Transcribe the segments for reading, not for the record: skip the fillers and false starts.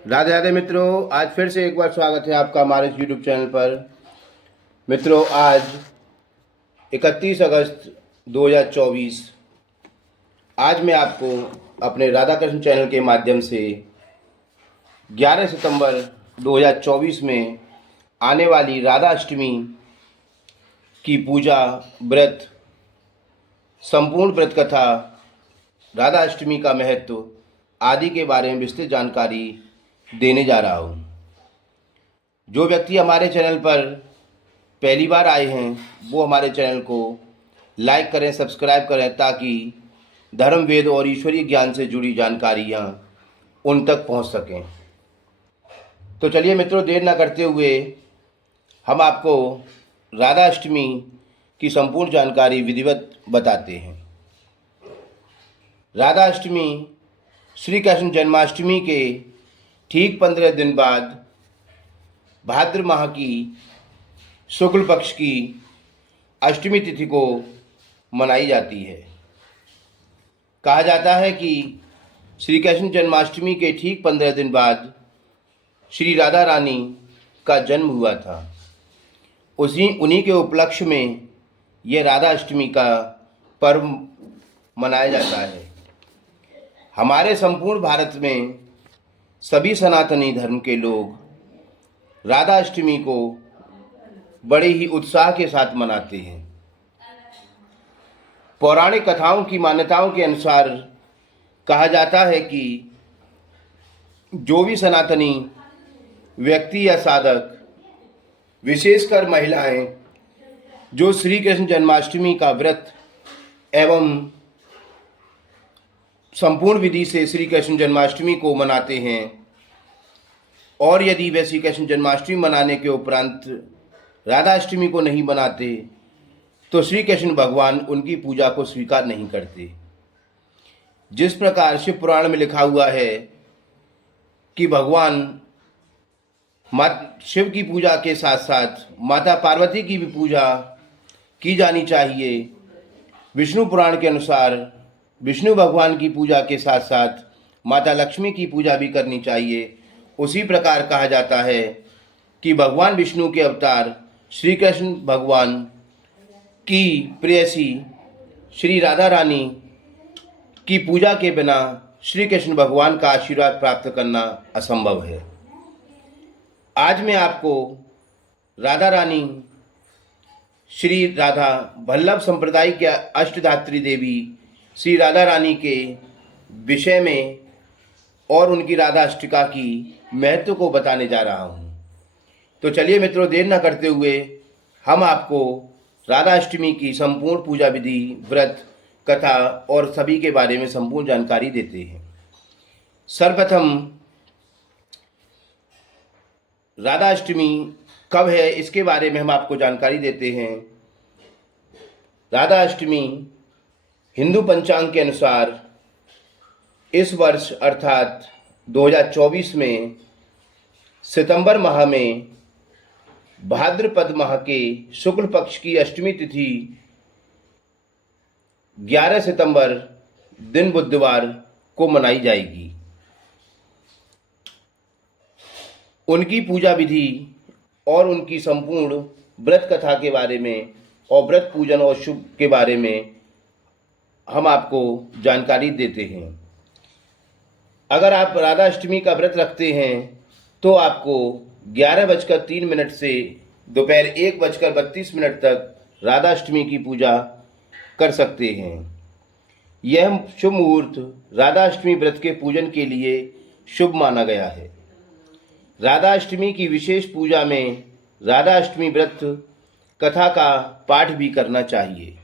राधे राधे मित्रों, आज फिर से एक बार स्वागत है आपका हमारे इस यूट्यूब चैनल पर। मित्रों, आज 31 अगस्त 2024 आज मैं आपको अपने राधा कृष्ण चैनल के माध्यम से 11 सितंबर 2024 में आने वाली राधा अष्टमी की पूजा, व्रत, संपूर्ण व्रत कथा, राधा अष्टमी का महत्व आदि के बारे में विस्तृत जानकारी देने जा रहा हूँ। जो व्यक्ति हमारे चैनल पर पहली बार आए हैं वो हमारे चैनल को लाइक करें, सब्सक्राइब करें, ताकि धर्म, वेद और ईश्वरीय ज्ञान से जुड़ी जानकारियाँ उन तक पहुँच सकें। तो चलिए मित्रों, देर न करते हुए हम आपको राधा अष्टमी की संपूर्ण जानकारी विधिवत बताते हैं। राधा अष्टमी श्री कृष्ण जन्माष्टमी के ठीक 15 दिन बाद भाद्र माह की शुक्ल पक्ष की अष्टमी तिथि को मनाई जाती है। कहा जाता है कि श्री कृष्ण जन्माष्टमी के ठीक 15 दिन बाद श्री राधा रानी का जन्म हुआ था। उन्हीं के उपलक्ष्य में यह राधा अष्टमी का पर्व मनाया जाता है। हमारे संपूर्ण भारत में सभी सनातनी धर्म के लोग राधा अष्टमी को बड़े ही उत्साह के साथ मनाते हैं। पौराणिक कथाओं की मान्यताओं के अनुसार कहा जाता है कि जो भी सनातनी व्यक्ति या साधक, विशेषकर महिलाएं, जो श्री कृष्ण जन्माष्टमी का व्रत एवं संपूर्ण विधि से श्री कृष्ण जन्माष्टमी को मनाते हैं, और यदि वे श्री कृष्ण जन्माष्टमी मनाने के उपरांत राधा अष्टमी को नहीं मनाते तो श्री कृष्ण भगवान उनकी पूजा को स्वीकार नहीं करते। जिस प्रकार शिव पुराण में लिखा हुआ है कि भगवान शिव की पूजा के साथ साथ माता पार्वती की भी पूजा की जानी चाहिए। विष्णु पुराण के अनुसार विष्णु भगवान की पूजा के साथ साथ माता लक्ष्मी की पूजा भी करनी चाहिए। उसी प्रकार कहा जाता है कि भगवान विष्णु के अवतार श्री कृष्ण भगवान की प्रेयसी श्री राधा रानी की पूजा के बिना श्री कृष्ण भगवान का आशीर्वाद प्राप्त करना असंभव है। आज मैं आपको राधा रानी श्री राधा वल्लभ संप्रदाय के अष्टधात्री देवी श्री राधा रानी के विषय में और उनकी राधा अष्टका की महत्व को बताने जा रहा हूँ। तो चलिए मित्रों, देर न करते हुए हम आपको राधा अष्टमी की संपूर्ण पूजा विधि, व्रत, कथा और सभी के बारे में संपूर्ण जानकारी देते हैं। सर्वप्रथम राधा अष्टमी कब है इसके बारे में हम आपको जानकारी देते हैं। राधा अष्टमी हिंदू पंचांग के अनुसार इस वर्ष अर्थात 2024 में सितंबर माह में भाद्रपद माह के शुक्ल पक्ष की अष्टमी तिथि 11 सितंबर दिन बुधवार को मनाई जाएगी। उनकी पूजा विधि और उनकी संपूर्ण व्रत कथा के बारे में और व्रत पूजन और शुभ के बारे में हम आपको जानकारी देते हैं। अगर आप राधा अष्टमी का व्रत रखते हैं तो आपको 11:03 से दोपहर 1:32 तक राधा अष्टमी की पूजा कर सकते हैं। यह शुभ मुहूर्त राधा अष्टमी व्रत के पूजन के लिए शुभ माना गया है। राधा अष्टमी की विशेष पूजा में राधा अष्टमी व्रत कथा का पाठ भी करना चाहिए।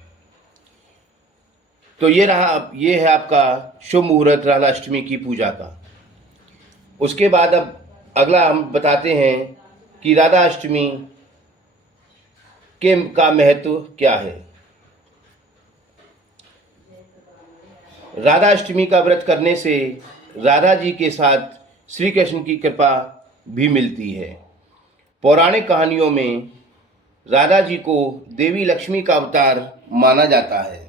तो ये है आपका शुभ मुहूर्त राधा अष्टमी की पूजा का। उसके बाद अब अगला हम बताते हैं कि राधा अष्टमी का महत्व क्या है। राधा अष्टमी का व्रत करने से राधा जी के साथ श्री कृष्ण की कृपा भी मिलती है। पौराणिक कहानियों में राधा जी को देवी लक्ष्मी का अवतार माना जाता है।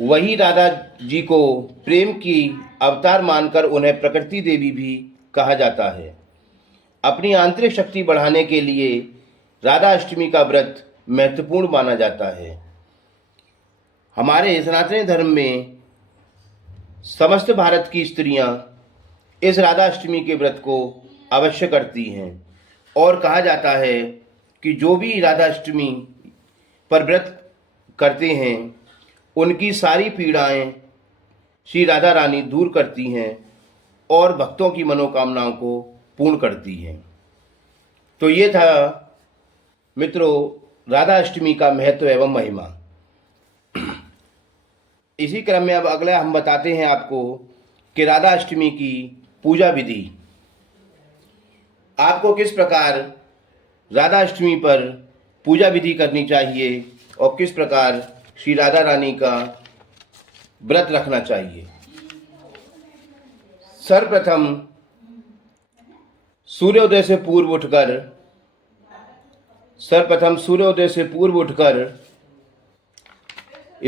वही राधा जी को प्रेम की अवतार मानकर उन्हें प्रकृति देवी भी कहा जाता है। अपनी आंतरिक शक्ति बढ़ाने के लिए राधा अष्टमी का व्रत महत्वपूर्ण माना जाता है। हमारे सनातन धर्म में समस्त भारत की स्त्रियां इस राधा अष्टमी के व्रत को अवश्य करती हैं और कहा जाता है कि जो भी राधा अष्टमी पर व्रत करते हैं उनकी सारी पीड़ाएं श्री राधा रानी दूर करती हैं और भक्तों की मनोकामनाओं को पूर्ण करती हैं। तो ये था मित्रों राधा अष्टमी का महत्व एवं महिमा। इसी क्रम में अब अगला हम बताते हैं आपको कि राधा अष्टमी की पूजा विधि। आपको किस प्रकार राधा अष्टमी पर पूजा विधि करनी चाहिए और किस प्रकार श्री राधा रानी का व्रत रखना चाहिए। सर्वप्रथम सूर्योदय से पूर्व उठकर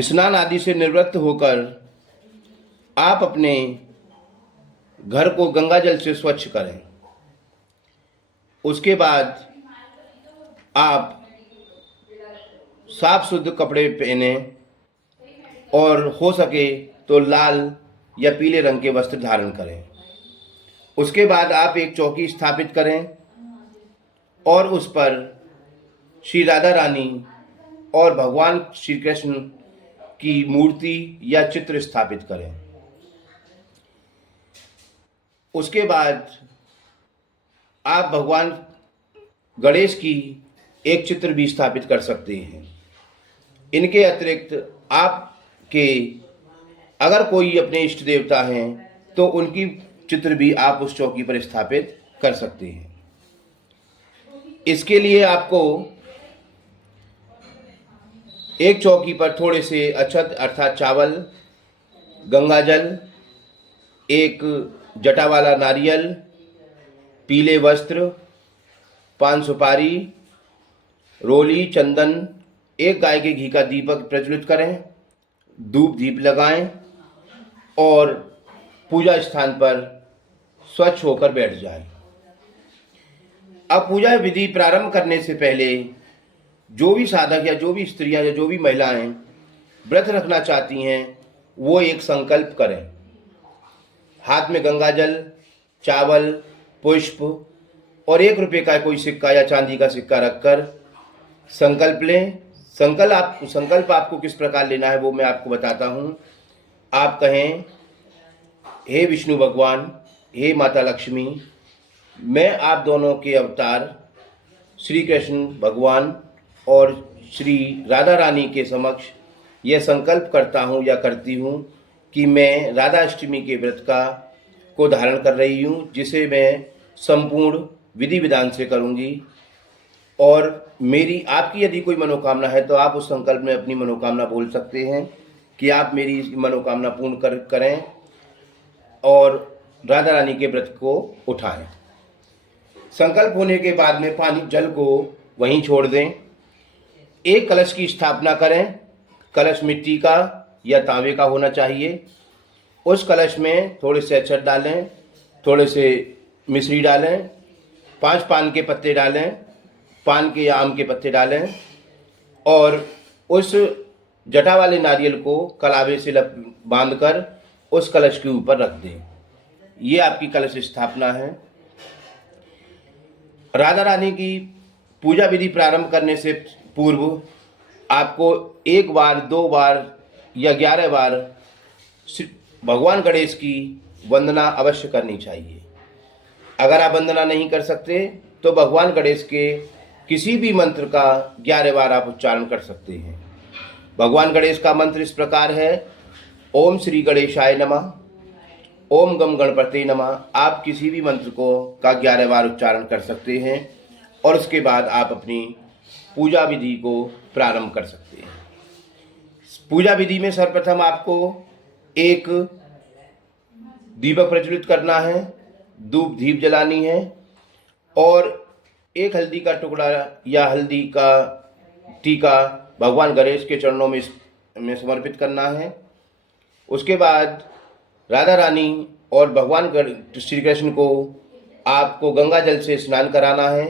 स्नान आदि से निवृत्त होकर आप अपने घर को गंगा जल से स्वच्छ करें। उसके बाद आप साफ शुद्ध कपड़े पहने और हो सके तो लाल या पीले रंग के वस्त्र धारण करें। उसके बाद आप एक चौकी स्थापित करें और उस पर श्री राधा रानी और भगवान श्री कृष्ण की मूर्ति या चित्र स्थापित करें। उसके बाद आप भगवान गणेश की एक चित्र भी स्थापित कर सकते हैं। इनके अतिरिक्त आपके अगर कोई अपने इष्ट देवता हैं तो उनकी चित्र भी आप उस चौकी पर स्थापित कर सकते हैं। इसके लिए आपको एक चौकी पर थोड़े से अक्षत अर्थात चावल, गंगाजल, एक जटा वाला नारियल, पीले वस्त्र, पान सुपारी, रोली, चंदन, एक गाय के घी का दीपक प्रज्वलित करें, धूप दीप लगाएं और पूजा स्थान पर स्वच्छ होकर बैठ जाएं। अब पूजा विधि प्रारंभ करने से पहले जो भी साधक या जो भी स्त्रियां या जो भी महिलाएं व्रत रखना चाहती हैं वो एक संकल्प करें। हाथ में गंगाजल, चावल, पुष्प और 1 रुपये का कोई सिक्का या चांदी का सिक्का रखकर संकल्प लें। संकल्प आपको किस प्रकार लेना है वो मैं आपको बताता हूँ। आप कहें, हे विष्णु भगवान, हे माता लक्ष्मी, मैं आप दोनों के अवतार श्री कृष्ण भगवान और श्री राधा रानी के समक्ष यह संकल्प करता हूँ या करती हूँ कि मैं राधा अष्टमी के व्रत को धारण कर रही हूँ, जिसे मैं संपूर्ण विधि विधान से करूँगी। और मेरी आपकी यदि कोई मनोकामना है तो आप उस संकल्प में अपनी मनोकामना बोल सकते हैं कि आप मेरी मनोकामना पूर्ण करें और राधा रानी के व्रत को उठाएं। संकल्प होने के बाद में पानी जल को वहीं छोड़ दें। एक कलश की स्थापना करें। कलश मिट्टी का या तांबे का होना चाहिए। उस कलश में थोड़े से अक्षत डालें, थोड़े से मिश्री डालें, 5 पान के पत्ते डालें, पान के या आम के पत्ते डालें और उस जटा वाले नारियल को कलावे से बांधकर उस कलश के ऊपर रख दें। ये आपकी कलश स्थापना है। राधा रानी की पूजा विधि प्रारंभ करने से पूर्व आपको 1 बार, 2 बार या 11 बार भगवान गणेश की वंदना अवश्य करनी चाहिए। अगर आप वंदना नहीं कर सकते तो भगवान गणेश के किसी भी मंत्र का 11 बार आप उच्चारण कर सकते हैं। भगवान गणेश का मंत्र इस प्रकार है, ओम श्री गणेशाय नमः, ओम गम गणपते नमः। आप किसी भी मंत्र का 11 बार उच्चारण कर सकते हैं और उसके बाद आप अपनी पूजा विधि को प्रारंभ कर सकते हैं। पूजा विधि में सर्वप्रथम आपको एक दीपक प्रज्वलित करना है, धूप दीप जलानी है और एक हल्दी का टुकड़ा या हल्दी का टीका भगवान गणेश के चरणों में समर्पित करना है उसके बाद राधा रानी और भगवान श्री कृष्ण को आपको गंगा जल से स्नान कराना है।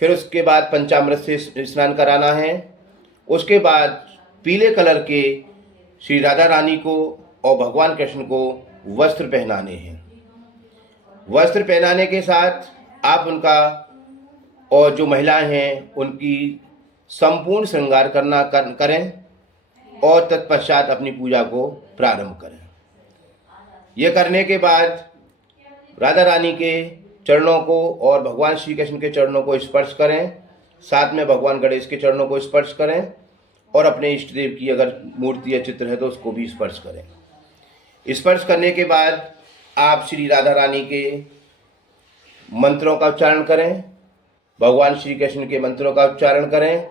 फिर उसके बाद पंचामृत से स्नान कराना है। उसके बाद पीले कलर के श्री राधा रानी को और भगवान कृष्ण को वस्त्र पहनाने हैं। वस्त्र पहनाने के साथ आप उनका और जो महिलाएं हैं उनकी संपूर्ण श्रृंगार करें और तत्पश्चात अपनी पूजा को प्रारंभ करें। यह करने के बाद राधा रानी के चरणों को और भगवान श्री कृष्ण के चरणों को स्पर्श करें, साथ में भगवान गणेश के चरणों को स्पर्श करें और अपने इष्ट देव की अगर मूर्ति या चित्र है तो उसको भी स्पर्श करें। स्पर्श करने के बाद आप श्री राधा रानी के मंत्रों का उच्चारण करें, भगवान श्री कृष्ण के मंत्रों का उच्चारण करें।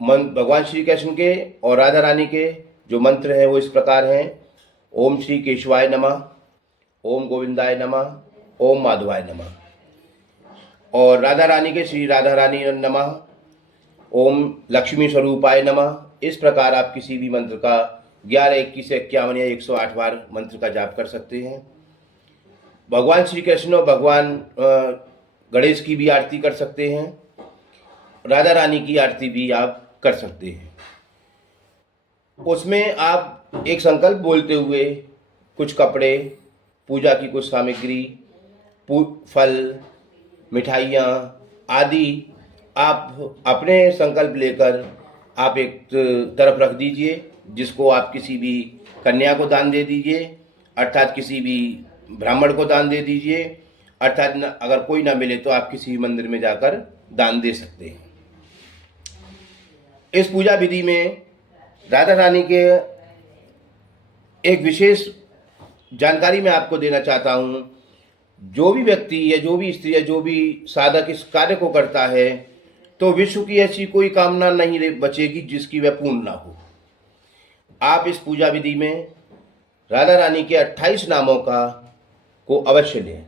भगवान श्री कृष्ण के और राधा रानी के जो मंत्र हैं वो इस प्रकार हैं: ओम श्री केशवाय नमः, ओम गोविंदाय नमः, ओम माधवाय नमः। और राधा रानी के श्री राधा रानी नमः, ओम लक्ष्मी स्वरूपाय नमः। इस प्रकार आप किसी भी मंत्र का 11, 21, 51 या 108 बार मंत्र का जाप कर सकते हैं। भगवान श्री कृष्ण और भगवान गणेश की भी आरती कर सकते हैं, राधा रानी की आरती भी आप कर सकते हैं। उसमें आप एक संकल्प बोलते हुए कुछ कपड़े, पूजा की कुछ सामग्री, फल, मिठाइयाँ आदि आप अपने संकल्प लेकर आप एक तरफ रख दीजिए, जिसको आप किसी भी कन्या को दान दे दीजिए, अर्थात किसी भी ब्राह्मण को दान दे दीजिए, अर्थात अगर कोई ना मिले तो आप किसी मंदिर में जाकर दान दे सकते हैं। इस पूजा विधि में राधा रानी के एक विशेष जानकारी मैं आपको देना चाहता हूँ। जो भी व्यक्ति या जो भी स्त्री या जो भी साधक इस कार्य को करता है तो विश्व की ऐसी कोई कामना नहीं बचेगी जिसकी वह पूर्ण ना हो। आप इस पूजा विधि में राधा रानी के 28 नामों को अवश्य लें।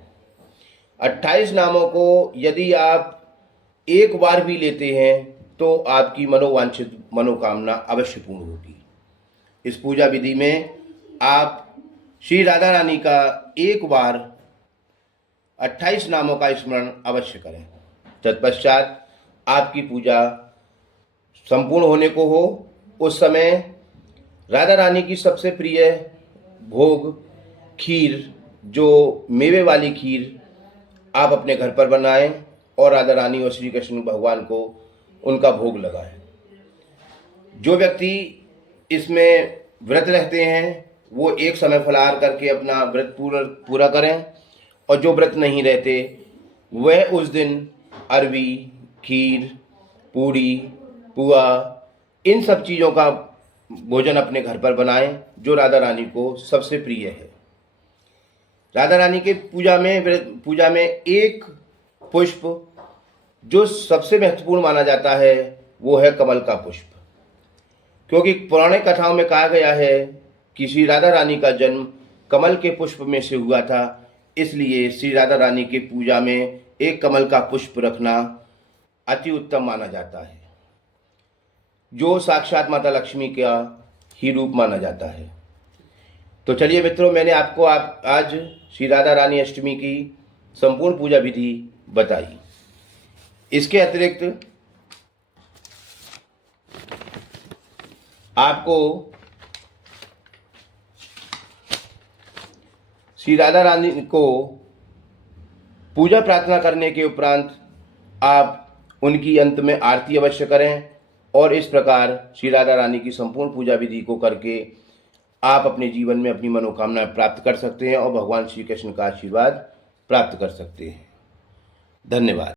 28 नामों को यदि आप एक बार भी लेते हैं तो आपकी मनोवांछित मनोकामना अवश्य पूर्ण होगी। इस पूजा विधि में आप श्री राधा रानी का एक बार 28 नामों का स्मरण अवश्य करें। तत्पश्चात आपकी पूजा संपूर्ण होने को हो, उस समय राधा रानी की सबसे प्रिय भोग खीर, जो मेवे वाली खीर आप अपने घर पर बनाएं और राधा रानी और श्री कृष्ण भगवान को उनका भोग लगाएं। जो व्यक्ति इसमें व्रत रहते हैं वो एक समय फलाहार करके अपना व्रत पूरा करें, और जो व्रत नहीं रहते वह उस दिन अरवी, खीर, पूड़ी, पुआ, इन सब चीज़ों का भोजन अपने घर पर बनाएं जो राधा रानी को सबसे प्रिय है। राधा रानी के पूजा में एक पुष्प जो सबसे महत्वपूर्ण माना जाता है वो है कमल का पुष्प, क्योंकि पुराने कथाओं में कहा गया है कि श्री राधा रानी का जन्म कमल के पुष्प में से हुआ था। इसलिए श्री राधा रानी के पूजा में एक कमल का पुष्प रखना अति उत्तम माना जाता है, जो साक्षात माता लक्ष्मी का ही रूप माना जाता है। तो चलिए मित्रों, मैंने आपको आज श्री राधा रानी अष्टमी की संपूर्ण पूजा विधि बताई। इसके अतिरिक्त आपको श्री राधा रानी को पूजा प्रार्थना करने के उपरांत आप उनकी अंत में आरती अवश्य करें, और इस प्रकार श्री राधा रानी की संपूर्ण पूजा विधि को करके आप अपने जीवन में अपनी मनोकामनाएं प्राप्त कर सकते हैं और भगवान श्री कृष्ण का आशीर्वाद प्राप्त कर सकते हैं। धन्यवाद।